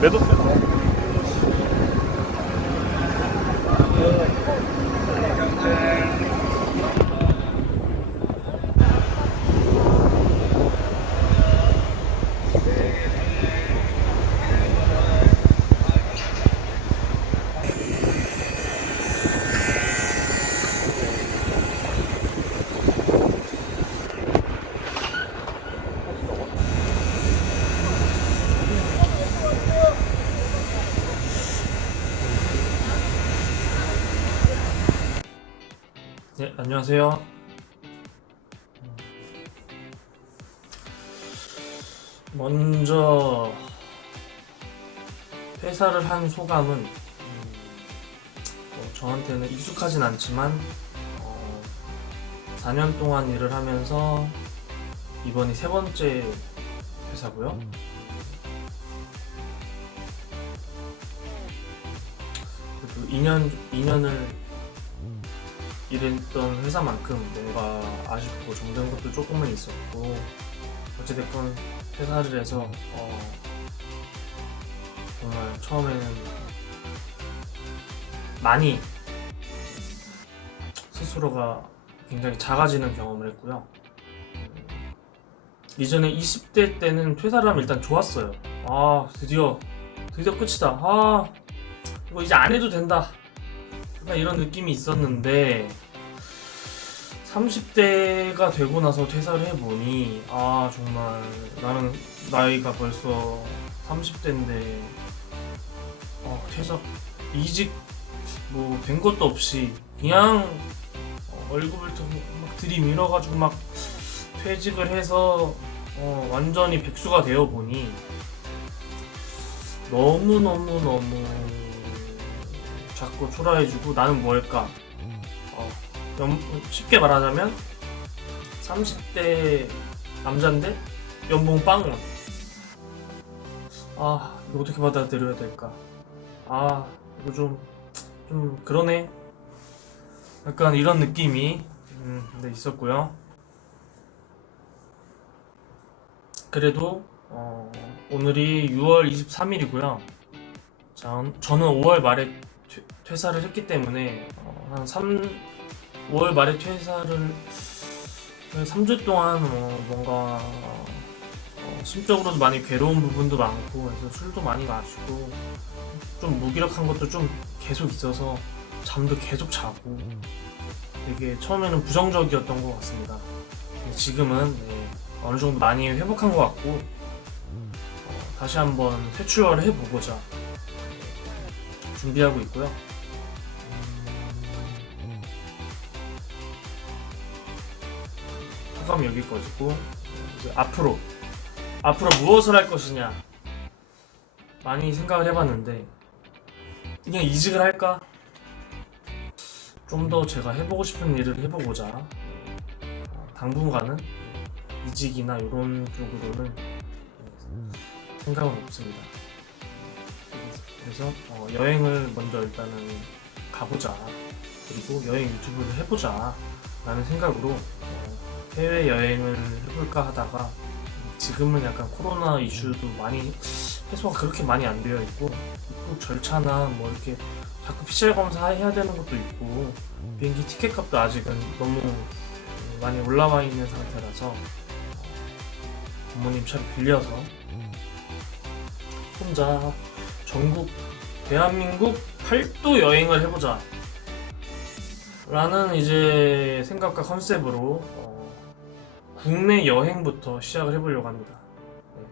매도 세 네, 안녕하세요. 먼저 퇴사를 한 소감은 음, 뭐 저한테는 익숙하진 않지만 어, 4년 동안 일을 하면서 이번이 세 번째 회사고요. 그래도 2년 2년을 일했던 회사만큼 뭔가 아쉽고 정든 것도 조금은 있었고 어찌됐건 퇴사를 해서 어, 정말 처음에는 많이 스스로가 굉장히 작아지는 경험을 했고요. 음, 이전에 20대 때는 퇴사를 하면 일단 좋았어요. 아 드디어 드디어 끝이다. 아 이거 이제 안 해도 된다. 약간 이런 느낌이 있었는데 30대가 되고 나서 퇴사를 해보니 아 정말 나는 나이가 벌써 30대인데 어, 퇴사 이직 뭐 된 것도 없이 그냥 좀막 들이밀어가지고 막 퇴직을 해서 어, 완전히 백수가 되어 보니 너무 너무 너무 자꾸 초라해지고 나는 뭘까? 어, 연- 쉽게 말하자면 30대 남자인데 연봉 빵원. 아 이거 어떻게 받아들여야 될까? 아 이거 좀좀 그러네. 약간 이런 느낌이 음, 네, 있었고요. 그래도 어, 오늘이 6월 23일이고요. 자, 저는 5월 말에 퇴, 퇴사를 했기 때문에 어, 한 3, 5월 말에 퇴사를 3주 동안 어, 뭔가 어, 심적으로도 많이 괴로운 부분도 많고 그래서 술도 많이 마시고 좀 무기력한 것도 좀 계속 있어서 잠도 계속 자고 되게 처음에는 부정적이었던 것 같습니다. 지금은 네, 어느 정도 많이 회복한 것 같고 어, 다시 한번 새 출발을 해보고자 준비하고 있고요. 음, 소감이 여기까지고 이제 앞으로 앞으로 무엇을 할 것이냐 많이 생각을 해봤는데 그냥 이직을 할까? 좀 더 제가 해보고 싶은 일을 해보고자 어, 당분간은 이직이나 이런 쪽으로는 생각은 없습니다. 그래서 어, 여행을 먼저 일단은 가보자. 그리고 여행 유튜브를 해보자. 라는 생각으로 어, 해외 여행을 해볼까 하다가 지금은 약간 코로나 이슈도 많이 해소가 그렇게 많이 안 되어 있고 입국 절차나 뭐 이렇게 자꾸 PCR 검사 해야 되는 것도 있고 비행기 티켓 값도 아직은 너무 많이 올라와 있는 상태라서 어, 부모님 차를 빌려서 혼자 전국 대한민국 팔도 여행을 해보자 라는 이제 생각과 컨셉으로 어, 국내 여행부터 시작을 해보려고 합니다. 네.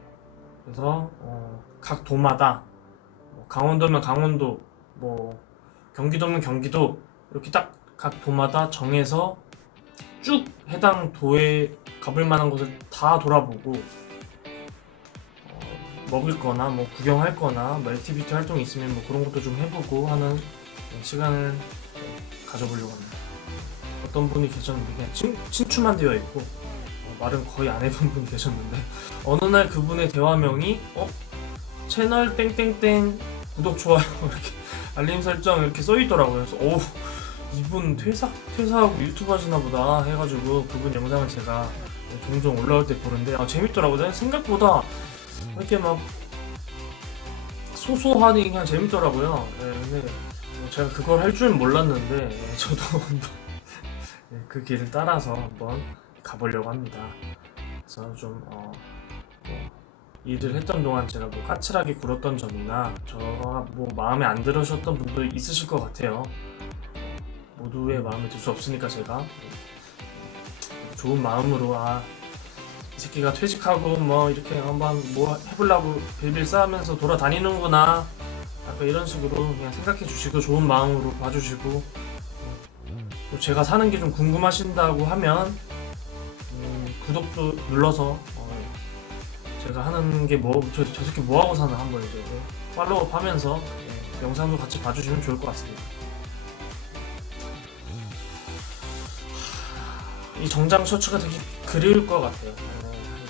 그래서 어, 각 도마다 뭐 강원도면 강원도, 뭐 경기도면 경기도 이렇게 딱 각 도마다 정해서 쭉 해당 도에 가볼 만한 곳을 다 돌아보고 어, 먹을 거나 뭐 구경할 거나 뭐 액티비티 활동이 있으면 뭐 그런 것도 좀 해보고 하는 네, 시간을 네, 가져보려고 합니다. 어떤 분이 계셨는데 그냥 친, 친추만 되어 있고 어, 말은 거의 안 해본 분이 계셨는데 어느 날 그분의 대화명이 어? 채널 땡땡땡 구독 좋아요 이렇게 알림 설정 이렇게 써 있더라고요. 그래서 오 이분 퇴사 퇴사하고 유튜브 하시나 보다 해가지고 그분 영상을 제가 종종 올라올 때 보는데 아, 재밌더라고요. 생각보다 이렇게 막 소소하니 그냥 재밌더라고요. 예, 근데 뭐 제가 그걸 할 줄은 몰랐는데 예, 저도 예, 그 길을 따라서 한번 가보려고 합니다. 그래서 좀 어, 뭐 일을 했던 동안 제가 뭐 까칠하게 굴었던 점이나 저가 뭐 마음에 안 들으셨던 분도 있으실 것 같아요. 모두의 마음에 들 수 없으니까 제가 좋은 마음으로 아 이 새끼가 퇴직하고 뭐 이렇게 한번 뭐 해보려고 빌빌 쌓으면서 돌아다니는구나 약간 이런 식으로 그냥 생각해 주시고 좋은 마음으로 봐주시고 또 제가 사는 게 좀 궁금하신다고 하면 음, 구독도 눌러서 어, 제가 하는 게뭐저 저 새끼 뭐 하고 사나 한번 이제 팔로우 하면서 예, 영상도 같이 봐주시면 좋을 것 같습니다. 이 정장 셔츠가 되게 그리울 것 같아요.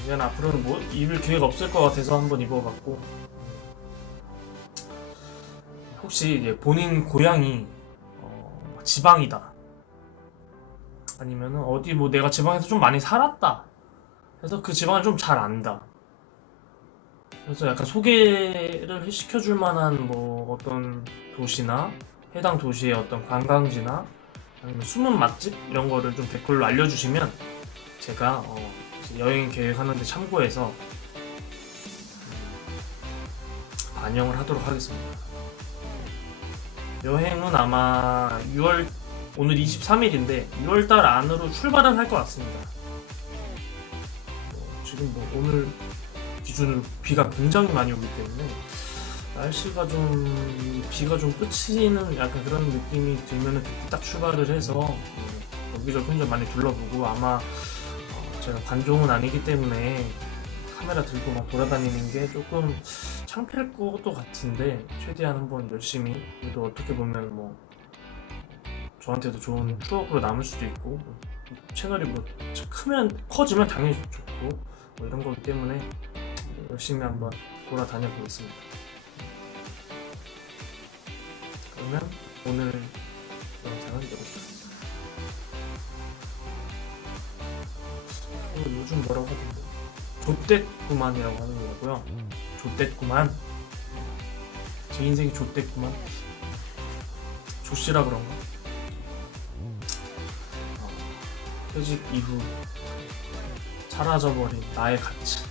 어, 이제는 앞으로는 뭐 입을 기회가 없을 것 같아서 한번 입어봤고. 혹시 본인 고향이 어, 지방이다. 아니면은 어디 뭐 내가 지방에서 좀 많이 살았다. 그래서 그 지방을 좀 잘 안다. 그래서 약간 소개를 시켜줄 만한 뭐 어떤 도시나 해당 도시의 어떤 관광지나 아니면 숨은 맛집 이런 거를 좀 댓글로 알려주시면 제가 어, 여행 계획하는데 참고해서 음, 반영을 하도록 하겠습니다. 여행은 아마 6월 오늘 23일인데 6월달 안으로 출발은 할 것 같습니다. 뭐 지금 뭐 오늘 기준으로 비가 굉장히 많이 오기 때문에 날씨가 좀 비가 좀 끝이는 약간 그런 느낌이 그때 딱 출발을 해서 음, 여기저기 혼자 많이 둘러보고 아마 어, 제가 관종은 아니기 때문에 카메라 들고 막 돌아다니는 게 조금 창피할 것도 같은데 최대한 한번 열심히 그래도 어떻게 보면 뭐 저한테도 좋은 추억으로 남을 수도 있고 채널이 뭐 크면 커지면 당연히 좋고 뭐 이런 거기 때문에 열심히 한번 돌아다녀 보겠습니다. 그러면 오늘 영상은 여기까지. 요즘 뭐라고 하던데? 좆됐구만이라고 하는 거고요. 좆됐구만. 제 인생이 좆됐구만. 조씨라 그런가? 어, 퇴직 이후 사라져버린 나의 가치.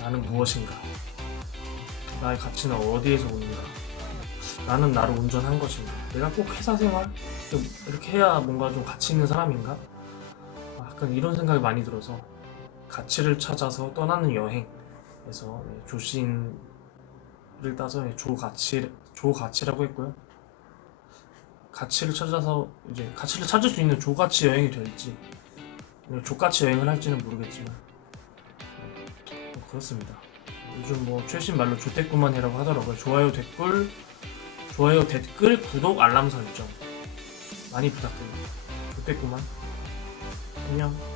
나는 무엇인가? 나의 가치는 어디에서 오는가? 나는 나를 온전한 것인가? 내가 꼭 회사 생활 이렇게 해야 뭔가 좀 가치 있는 사람인가? 아, 약간 이런 생각이 많이 들어서 가치를 찾아서 떠나는 여행에서 네, 조신을 따서 네, 조가치 조가치라고 했고요. 가치를 찾아서 이제 가치를 찾을 수 있는 조가치 여행이 될지 아니면 조가치 여행을 할지는 모르겠지만 네, 뭐 그렇습니다. 요즘 뭐 최신 말로 조태꾸만이라고 하더라고요. 좋아요 댓글 좋아요 댓글 구독 알람 설정 많이 부탁드립니다. 조태꾸만 안녕.